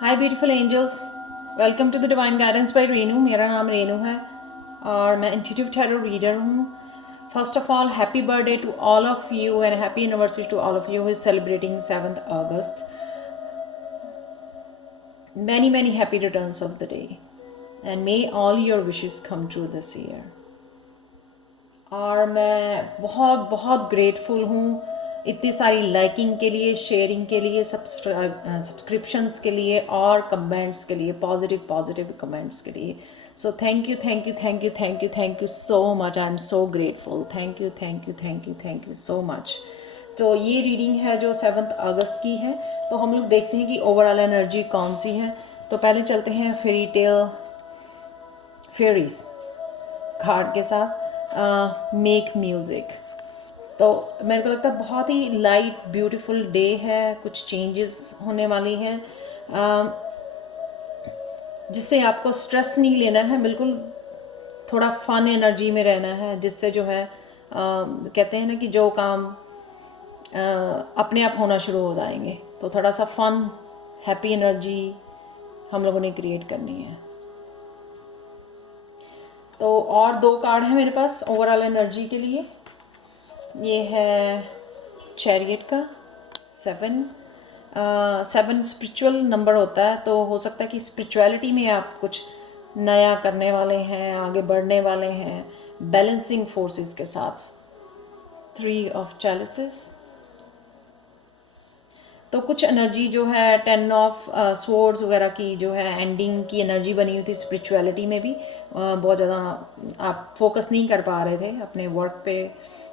Hi beautiful angels, welcome to the divine guidance by Renu. मेरा नाम रेनू है और मैं इंट्यूटिव टैरो रीडर हूँ। First of all happy birthday to all of you and happy anniversary to all of you is celebrating 7th August. Many happy returns of the day and may all your wishes come true this year. और मैं बहुत बहुत grateful हूँ इतनी सारी liking के लिए, sharing के लिए, सब्सक्रिप्शंस के लिए और कमेंट्स के लिए, पॉजिटिव कमेंट्स के लिए. So thank you so much. I am so grateful. Thank you so much. तो ये रीडिंग है जो 7th अगस्त की है. तो हम लोग देखते हैं कि ओवरऑल एनर्जी कौन सी है. तो पहले चलते हैं फेरी टेल फेरीज कार्ड के साथ. Make music. तो मेरे को लगता है बहुत ही लाइट ब्यूटीफुल डे है. कुछ चेंजेस होने वाली हैं जिससे आपको स्ट्रेस नहीं लेना है. बिल्कुल थोड़ा फन एनर्जी में रहना है, जिससे जो है कहते हैं ना कि जो काम अपने आप होना शुरू हो जाएंगे. तो थोड़ा सा फन हैप्पी एनर्जी हम लोगों ने क्रिएट करनी है. तो और दो कार्ड है मेरे पास ओवरऑल एनर्जी के लिए. ये है चैरियट का 7 स्पिरिचुअल नंबर होता है. तो हो सकता है कि स्पिरिचुअलिटी में आप कुछ नया करने वाले हैं, आगे बढ़ने वाले हैं बैलेंसिंग फोर्सेस के साथ. 3 ऑफ चैलिसेस. तो कुछ एनर्जी जो है 10 ऑफ स्वॉर्ड्स वगैरह की जो है एंडिंग की एनर्जी बनी हुई थी. स्पिरिचुअलिटी में भी बहुत ज़्यादा आप फोकस नहीं कर पा रहे थे अपने वर्क पे,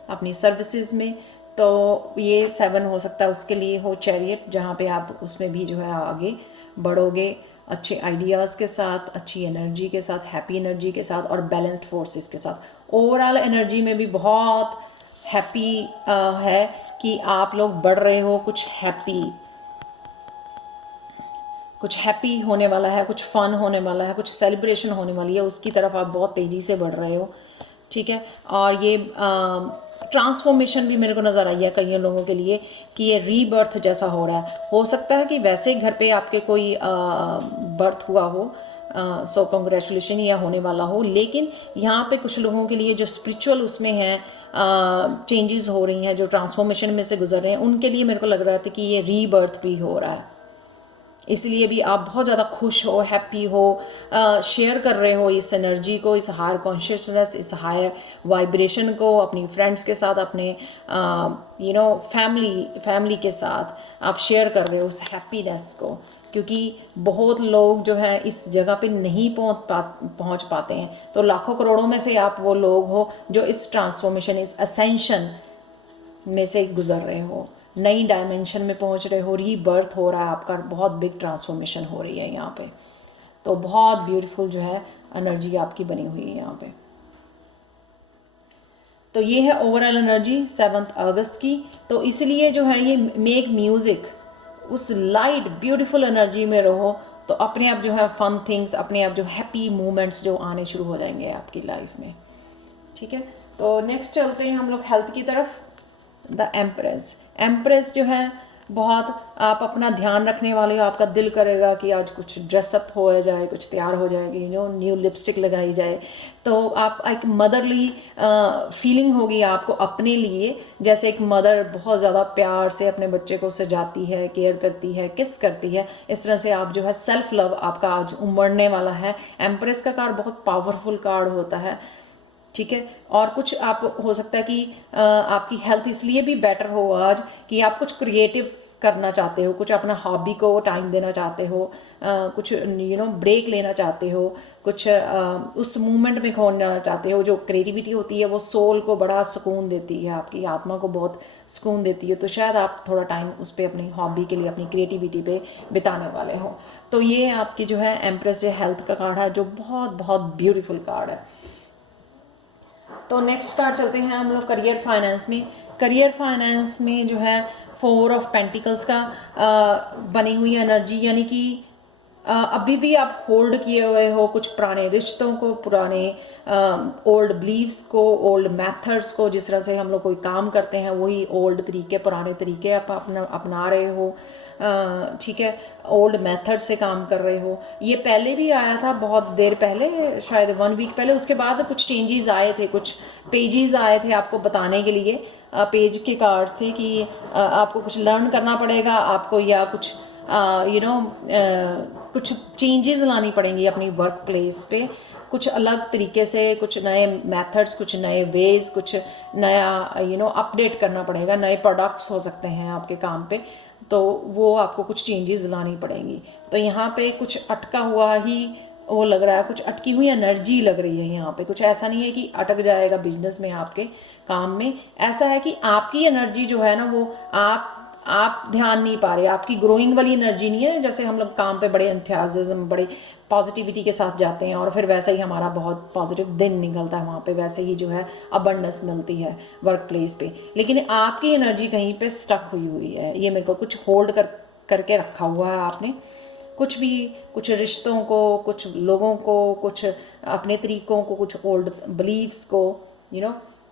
अपनी सर्विसेज में. तो ये 7 हो सकता है उसके लिए हो चैरियट, जहाँ पे आप उसमें भी जो है आगे बढ़ोगे अच्छे आइडियाज़ के साथ, अच्छी एनर्जी के साथ, हैप्पी एनर्जी के साथ और बैलेंस्ड फोर्सेस के साथ. ओवरऑल एनर्जी में भी बहुत हैप्पी है कि आप लोग बढ़ रहे हो. कुछ हैप्पी होने वाला है, कुछ फन होने वाला है, कुछ सेलिब्रेशन होने वाली है. उसकी तरफ आप बहुत तेज़ी से बढ़ रहे हो. ठीक है. और ये ट्रांसफॉर्मेशन भी मेरे को नज़र आई है कई लोगों के लिए कि ये रीबर्थ जैसा हो रहा है. हो सकता है कि वैसे घर पे आपके कोई बर्थ हुआ हो, सो कॉन्ग्रेचुलेशन या होने वाला हो. लेकिन यहाँ पे कुछ लोगों के लिए जो स्पिरिचुअल उसमें है चेंजेस हो रही हैं, जो ट्रांसफॉर्मेशन में से गुजर रहे हैं, उनके लिए मेरे को लग रहा था कि ये रीबर्थ भी हो रहा है. इसलिए भी आप बहुत ज़्यादा खुश हो, हैप्पी हो, शेयर कर रहे हो इस एनर्जी को, इस हायर कॉन्शियसनेस, इस हायर वाइब्रेशन को अपनी फ्रेंड्स के साथ, अपने फैमिली के साथ आप शेयर कर रहे हो उस हैप्पीनेस को. क्योंकि बहुत लोग जो है इस जगह पे नहीं पहुंच पाते हैं. तो लाखों करोड़ों में से आप वो लोग हो जो इस ट्रांसफॉर्मेशन, इस असेंशन में से गुजर रहे हो, नई डायमेंशन में पहुंच रहे हो. रीबर्थ हो रहा है आपका, बहुत बिग ट्रांसफॉर्मेशन हो रही है यहाँ पे. तो बहुत ब्यूटीफुल जो है एनर्जी आपकी बनी हुई है यहाँ पे. तो ये है ओवरऑल एनर्जी 7th अगस्त की. तो इसलिए जो है ये मेक म्यूज़िक, उस लाइट ब्यूटीफुल एनर्जी में रहो तो अपने आप जो है फन थिंग्स, अपने आप जो हैप्पी मोमेंट्स जो आने शुरू हो जाएंगे आपकी लाइफ में. ठीक है. तो नेक्स्ट चलते हैं हम लोग हेल्थ की तरफ. द एम्प्रेस जो है बहुत आप अपना ध्यान रखने वाले हो. आपका दिल करेगा कि आज कुछ ड्रेसअप हो जाए, कुछ तैयार हो जाएगी, न्यू लिपस्टिक लगाई जाए. तो आप एक मदरली फीलिंग होगी आपको अपने लिए, जैसे एक मदर बहुत ज़्यादा प्यार से अपने बच्चे को सजाती है, केयर करती है, किस करती है. इस तरह से आप जो है सेल्फ लव आपका आज उमड़ने वाला है. एम्प्रेस का कार्ड बहुत पावरफुल कार्ड होता है. ठीक है. और कुछ आप हो सकता है कि आपकी हेल्थ इसलिए भी बेटर हो आज कि आप कुछ क्रिएटिव करना चाहते हो, कुछ अपना हॉबी को टाइम देना चाहते हो, कुछ ब्रेक लेना चाहते हो, कुछ उस मूवमेंट में खोना चाहते हो. जो क्रिएटिविटी होती है वो सोल को बड़ा सुकून देती है, आपकी आत्मा को बहुत सुकून देती है. तो शायद आप थोड़ा टाइम उस पर अपनी हॉबी के लिए, अपनी क्रिएटिविटी पे बिताने वाले हो. तो ये आपकी जो है एम्प्रेस हेल्थ का कार्ड है, जो बहुत बहुत ब्यूटीफुल कार्ड है. तो नेक्स्ट कार्ड चलते हैं हम लोग करियर फाइनेंस में. करियर फाइनेंस में जो है 4 ऑफ पेंटिकल्स का बनी हुई एनर्जी, यानी कि अभी भी आप होल्ड किए हुए हो कुछ पुराने रिश्तों को, पुराने ओल्ड बिलीव्स को, ओल्ड मेथड्स को। जिस तरह से हम लोग कोई काम करते हैं वही ओल्ड तरीके, पुराने तरीके आप अपना रहे हो, ठीक है, ओल्ड मेथड से काम कर रहे हो। ये पहले भी आया था बहुत देर पहले, शायद 1 वीक पहले। उसके बाद कुछ चेंजेस आए थे, कुछ पेजेस आए थे आपको बताने के लिए। पेज के कार्ड्स थे कि आपको कुछ लर्न करना पड़ेगा आपको, या कुछ कुछ चेंजेस लानी पड़ेंगी अपनी वर्क प्लेस पे, कुछ अलग तरीके से, कुछ नए मेथड्स, कुछ नए वेज, कुछ नया अपडेट करना पड़ेगा। नए प्रोडक्ट्स हो सकते हैं आपके काम पे, तो वो आपको कुछ चेंजेस लानी पड़ेंगी। तो यहाँ पे कुछ अटका हुआ ही वो लग रहा है, कुछ अटकी हुई एनर्जी लग रही है यहाँ पे। कुछ ऐसा नहीं है कि अटक जाएगा बिजनेस में, आपके काम में। ऐसा है कि आपकी एनर्जी जो है ना, वो आप ध्यान नहीं पा रहे, आपकी ग्रोइंग वाली एनर्जी नहीं है। जैसे हम लोग काम पे बड़े एंथुसियाज्म, बड़े पॉजिटिविटी के साथ जाते हैं और फिर वैसे ही हमारा बहुत पॉजिटिव दिन निकलता है वहाँ पे, वैसे ही जो है अबंडेंस मिलती है वर्क प्लेस पे। लेकिन आपकी एनर्जी कहीं पे स्टक हुई है। ये मेरे को कुछ होल्ड करके रखा हुआ है आपने, कुछ भी, कुछ रिश्तों को, कुछ लोगों को, कुछ अपने तरीक़ों को, कुछ ओल्ड बिलीव्स को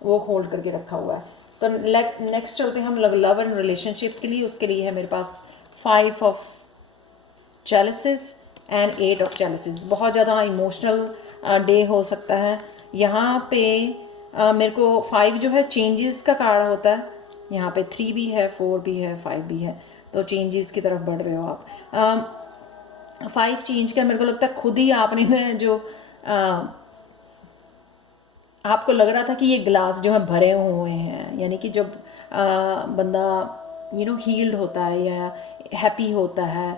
वो होल्ड करके रखा हुआ है। तो नेक्स्ट चलते हैं हम लव एंड रिलेशनशिप के लिए। उसके लिए है मेरे पास 5 ऑफ चैलिसेस एंड 8 ऑफ चैलिसेस। बहुत ज़्यादा इमोशनल डे हो सकता है यहाँ पे। मेरे को 5 जो है चेंजेस का कार्ड होता है। यहाँ पे 3 भी है, 4 भी है, 5 भी है, तो चेंजेस की तरफ बढ़ रहे हो आप। 5 चेंज का मेरे को लगता है खुद ही आपने जो आपको लग रहा था कि ये ग्लास जो है भरे हुए हैं, यानी कि जब बंदा हील्ड होता है या हैप्पी होता है,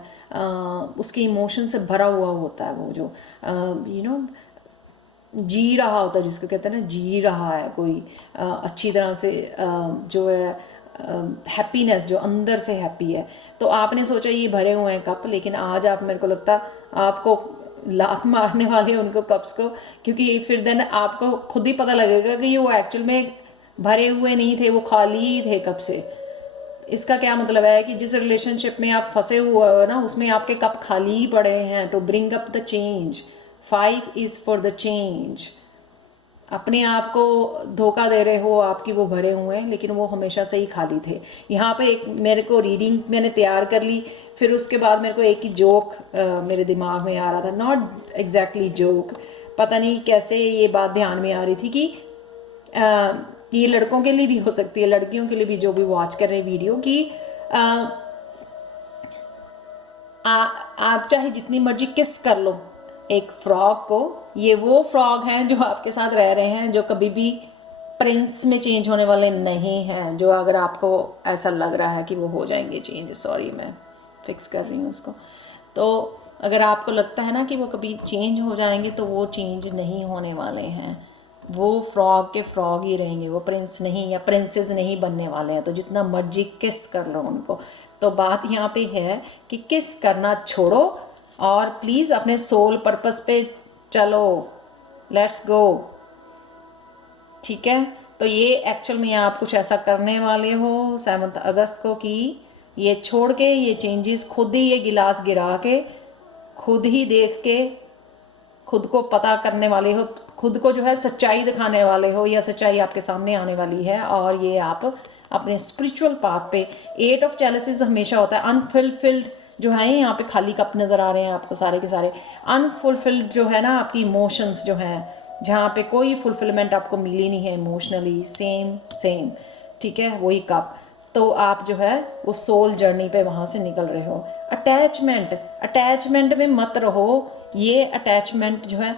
उसके इमोशन से भरा हुआ होता है, वो जो जी रहा होता है, जिसको कहते हैं ना जी रहा है कोई अच्छी तरह से, जो है हैप्पीनेस, जो अंदर से हैप्पी है। तो आपने सोचा ये भरे हुए हैं कप, लेकिन आज आप, मेरे को लगता आपको लात मारने वाले हैं उनको कप्स को, क्योंकि फिर देन आपको खुद ही पता लगेगा कि ये वो एक्चुअल में भरे हुए नहीं थे, वो खाली ही थे कब से। इसका क्या मतलब है कि जिस रिलेशनशिप में आप फंसे हुए हो ना, उसमें आपके कप खाली ही पड़े हैं। To bring up the change, 5 is for the change. अपने आप को धोखा दे रहे हो, आपकी वो भरे हुए हैं, लेकिन वो हमेशा से ही खाली थे। यहाँ पे एक मेरे को रीडिंग मैंने तैयार कर ली, फिर उसके बाद मेरे को एक ही जोक मेरे दिमाग में आ रहा था, नॉट एग्जैक्टली जोक, पता नहीं कैसे ये बात ध्यान में आ रही थी कि ये लड़कों के लिए भी हो सकती है, लड़कियों के लिए भी, जो भी वॉच कर रहे हैं वीडियो, कि आप चाहे जितनी मर्जी किस कर लो एक फ्रॉग को, ये वो फ्रॉग हैं जो आपके साथ रह रहे हैं, जो कभी भी प्रिंस में चेंज होने वाले नहीं हैं। जो अगर आपको ऐसा लग रहा है कि वो हो जाएंगे चेंज, सॉरी मैं फिक्स कर रही हूँ उसको, तो अगर आपको लगता है ना कि वो कभी चेंज हो जाएंगे, तो वो चेंज नहीं होने वाले हैं। वो फ्रॉग के फ्रॉग ही रहेंगे, वो प्रिंस नहीं या प्रिंसेस नहीं बनने वाले हैं। तो जितना मर्जी किस कर लो उनको। तो बात यहाँ पे है कि किस करना छोड़ो और प्लीज़ अपने सोल पर्पस पे चलो, लेट्स गो, ठीक है। तो ये एक्चुअल में आप कुछ ऐसा करने वाले हो 7 अगस्त को कि ये छोड़ के, ये चेंजेस खुद ही, ये गिलास गिरा के, खुद ही देख के, खुद को पता करने वाले हो, खुद को जो है सच्चाई दिखाने वाले हो, या सच्चाई आपके सामने आने वाली है। और ये आप अपने स्पिरिचुअल पाथ पे, 8 ऑफ चैलिसेस हमेशा होता है अनफुलफिल्ड जो है। यहाँ पे खाली कप नज़र आ रहे हैं आपको सारे के सारे, अनफुलफिल्ड जो है ना आपकी इमोशंस जो हैं, जहाँ पे कोई फुलफिलमेंट आपको मिली नहीं है इमोशनली, सेम, ठीक है, वही कप। तो आप जो है वो सोल जर्नी पे वहाँ से निकल रहे हो। अटैचमेंट में मत रहो। ये अटैचमेंट जो है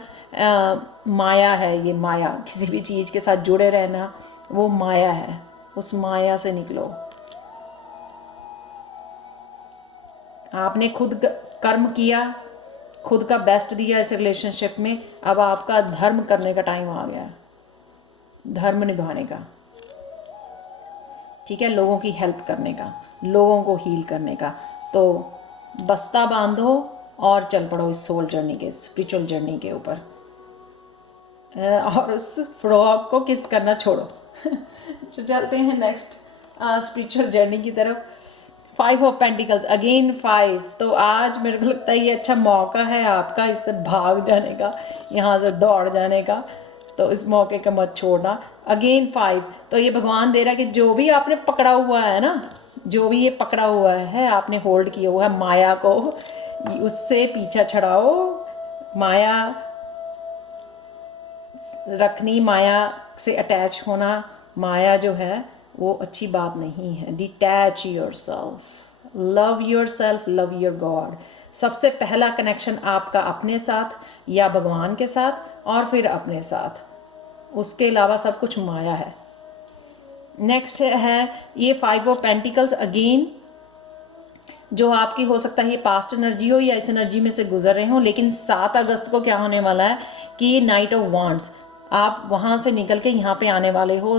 माया है, ये माया, किसी भी चीज़ के साथ जुड़े रहना वो माया है, उस माया से निकलो। आपने खुद कर्म किया, खुद का बेस्ट दिया इस रिलेशनशिप में, अब आपका धर्म करने का टाइम आ गया, धर्म निभाने का, ठीक है, लोगों की हेल्प करने का, लोगों को हील करने का। तो बस्ता बांधो और चल पड़ो इस सोल जर्नी के, स्पिरिचुअल जर्नी के ऊपर, और उस फ्रॉग को किस करना छोड़ो। तो चलते हैं नेक्स्ट स्पिरिचुअल जर्नी की तरफ। Five of pentacles again 5। तो आज मेरे को लगता है ये अच्छा मौका है आपका इससे भाग जाने का, यहाँ से दौड़ जाने का। तो इस मौके को मत छोड़ना। अगेन 5। तो ये भगवान दे रहा है कि जो भी आपने पकड़ा हुआ है ना, जो भी ये पकड़ा हुआ है, आपने होल्ड किया हुआ है माया को, उससे पीछा छड़ाओ। माया रखनी, माया से अटैच होना, माया जो है वो अच्छी बात नहीं है। Detach your self, love your self, love your God. सबसे पहला कनेक्शन आपका अपने साथ या भगवान के साथ, और फिर अपने साथ। उसके अलावा सब कुछ माया है। नेक्स्ट है ये 5 ऑफ पेंटिकल्स अगेन, जो आपकी हो सकता है ये पास्ट एनर्जी हो या इस एनर्जी में से गुजर रहे हो। लेकिन 7 अगस्त को क्या होने वाला है कि ये नाइट ऑफ वांड्स, आप वहाँ से निकल के यहाँ पे आने वाले हो,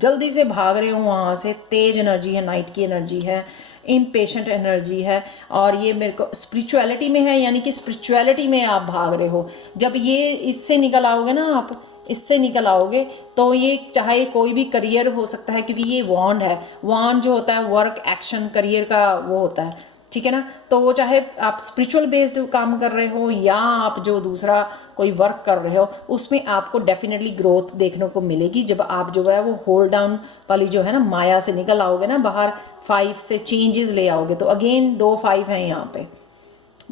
जल्दी से भाग रहे हो वहाँ से। तेज एनर्जी है, नाइट की एनर्जी है, इम्पेशेंट एनर्जी है, और ये मेरे को स्पिरिचुअलिटी में है, यानी कि स्पिरिचुअलिटी में आप भाग रहे हो। जब ये इससे निकल आओगे ना, आप इससे निकल आओगे, तो ये चाहे कोई भी करियर हो सकता है, क्योंकि ये वॉन्ड है। वॉन्ड जो होता है वर्क, एक्शन, करियर का वो होता है, ठीक है ना। तो वो चाहे आप स्पिरिचुअल बेस्ड काम कर रहे हो या आप जो दूसरा कोई वर्क कर रहे हो, उसमें आपको डेफिनेटली ग्रोथ देखने को मिलेगी जब आप जो है वो होल्ड डाउन वाली जो है ना माया से निकल आओगे ना बाहर, 5 से चेंजेस ले आओगे। तो अगेन 2 5 हैं यहाँ पे,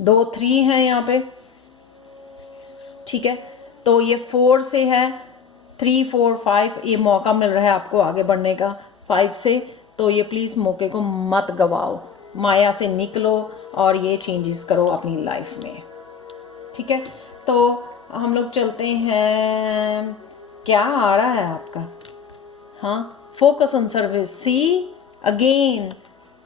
2 3 हैं यहाँ पे, ठीक है। तो ये 4 से है, 3 4 5, ये मौका मिल रहा है आपको आगे बढ़ने का 5 से। तो ये प्लीज़ मौके को मत गवाओ, माया से निकलो और ये चेंजेस करो अपनी लाइफ में, ठीक है। तो हम लोग चलते हैं, क्या आ रहा है आपका, हाँ, focus on service. See again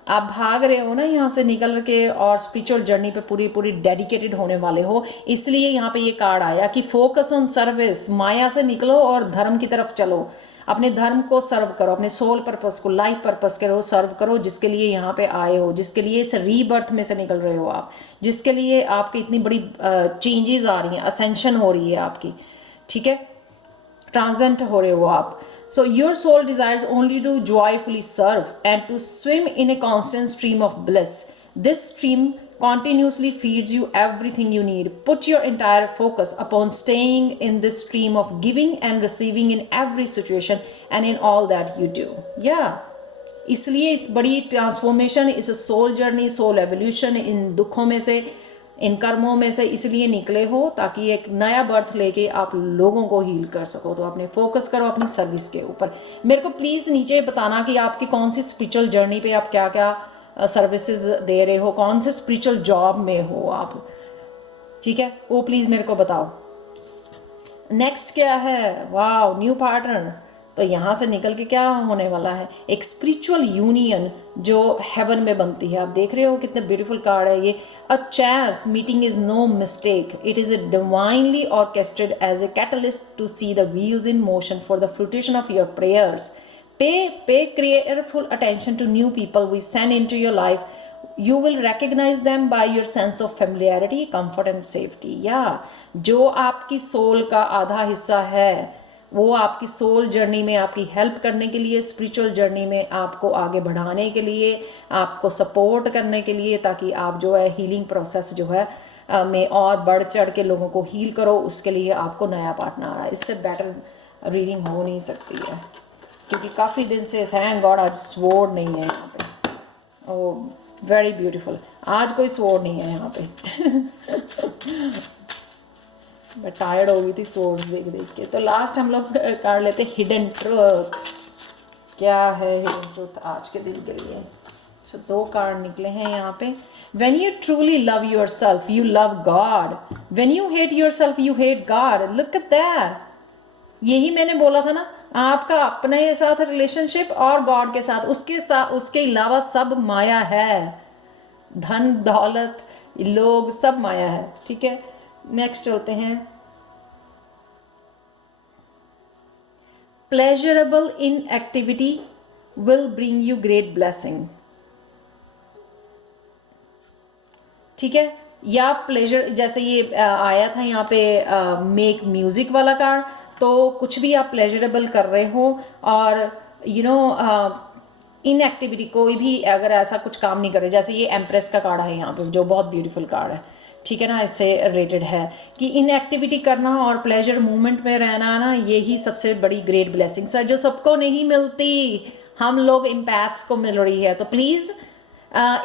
आप भाग रहे हो ना यहाँ से निकल के, और स्पिरिचुअल जर्नी पे पूरी पूरी डेडिकेटेड होने वाले हो। इसलिए यहाँ पे ये कार्ड आया कि फोकस ऑन सर्विस, माया से निकलो और धर्म की तरफ चलो। अपने धर्म को सर्व करो, अपने सोल पर्पस को, लाइफ पर्पस करो, सर्व करो, जिसके लिए यहाँ पे आए हो, जिसके लिए इस रीबर्थ में से निकल रहे हो आप, जिसके लिए आपकी इतनी बड़ी चेंजेस आ रही हैं, असेंशन हो रही है आपकी, ठीक है, ट्रांसेंट हो रहे हो आप। So your soul desires only to joyfully serve and to swim in a constant stream of bliss. This stream continuously feeds you everything you need. Put your entire focus upon staying in this stream of giving and receiving in every situation and in all that you do. Yeah. इसलिए इस बड़ी transformation, इस soul journey, soul evolution, इन दुखों में से, इन कर्मों में से इसलिए निकले हो ताकि एक नया बर्थ लेके आप लोगों को हील कर सको। तो आपने फोकस करो अपनी सर्विस के ऊपर। मेरे को प्लीज़ नीचे बताना कि आपकी कौन सी स्पिरिचुअल जर्नी पे आप क्या क्या सर्विसेज दे रहे हो, कौन से स्पिरिचुअल जॉब में हो आप, ठीक है, वो प्लीज़ मेरे को बताओ। नेक्स्ट क्या है, वाह, न्यू पार्टनर। तो यहाँ से निकल के क्या होने वाला है, एक स्पिरिचुअल यूनियन जो हेवन में बनती है। आप देख रहे हो कितने ब्यूटीफुल कार्ड है ये। A chance meeting is no mistake, it is a divinely orchestrated as a catalyst to see the wheels in motion for the fruition of your prayers. Pay careful attention to new people we send into your life. You will recognize them by your sense of familiarity, comfort and safety. जो आपकी soul का आधा हिस्सा है, वो आपकी soul journey में आपकी हेल्प करने के लिए, स्पिरिचुअल जर्नी में आपको आगे बढ़ाने के लिए, आपको सपोर्ट करने के लिए, ताकि आप जो है हीलिंग प्रोसेस जो है में और बढ़ चढ़ के लोगों को हील करो। उसके लिए आपको नया पार्टनर आ रहा है। इससे बेटर रीडिंग हो नहीं सकती है, क्योंकि काफ़ी दिन से थैंक गॉड आज स्वॉर्ड नहीं है यहाँ पे। ओह वेरी ब्यूटीफुल, आज कोई स्वॉर्ड नहीं है यहाँ पे। मैं टायर्ड हो गई थी स्वॉर्ड्स देख देख के। तो लास्ट हम लोग कर लेते हिडन ट्रूथ। क्या है हिडन ट्रूथ आज के दिन के लिए? सो 2 कार्ड निकले हैं यहाँ पे। When you truly love your self you love God, when you hate your self you hate God. Look at that, यही मैंने बोला था ना, आपका अपने साथ रिलेशनशिप और गॉड के साथ, उसके अलावा सब माया है। धन दौलत लोग सब माया है, ठीक है। नेक्स्ट चलते हैं। Pleasurable in activity will bring you great blessing, ठीक है। या प्लेजर, जैसे ये आया था यहाँ पे मेक म्यूजिक वाला कार्ड। तो कुछ भी आप प्लेजरेबल कर रहे हो और इनएक्टिविटी, कोई भी अगर ऐसा कुछ काम नहीं करे, जैसे ये एम्प्रेस का कार्ड है यहाँ पे जो बहुत ब्यूटीफुल कार्ड है, ठीक है ना, इससे रिलेटेड है कि इनएक्टिविटी करना और प्लेजर मूवमेंट में रहना ना, यही सबसे बड़ी ग्रेट ब्लेसिंग्स है जो सबको नहीं मिलती, हम लोग इम्पैथ्स को मिल रही है। तो प्लीज़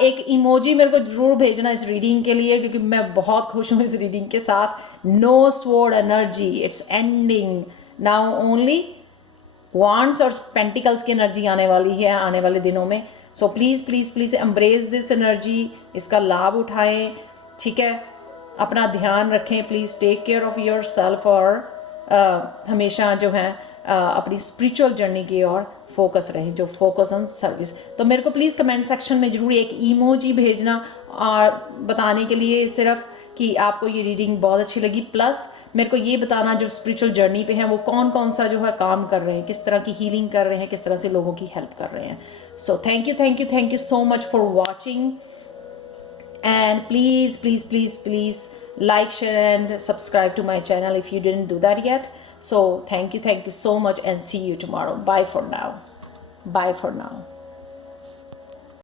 एक इमोजी मेरे को ज़रूर भेजना इस रीडिंग के लिए, क्योंकि मैं बहुत खुश हूँ इस रीडिंग के साथ। No sword energy, it's ending now, only wands और पेंटिकल्स की एनर्जी आने वाली है आने वाले दिनों में। So please please please embrace this energy, इसका लाभ उठाएं, ठीक है, अपना ध्यान रखें, please take care of yourself, और हमेशा जो है अपनी स्पिरिचुअल जर्नी की ओर फोकस रहें, जो फोकस ऑन सर्विस। तो मेरे को प्लीज़ कमेंट सेक्शन में ज़रूर एक इमोजी भेजना और बताने के लिए सिर्फ कि आपको ये रीडिंग बहुत अच्छी लगी, प्लस मेरे को ये बताना जो स्पिरिचुअल जर्नी पे हैं वो कौन कौन सा जो है काम कर रहे हैं, किस तरह की हीलिंग कर रहे हैं, किस तरह से लोगों की हेल्प कर रहे हैं। So thank you so much for watching, and please like, share and subscribe to my channel if you didn't do that yet. So thank you so much, and see you tomorrow. Bye for now.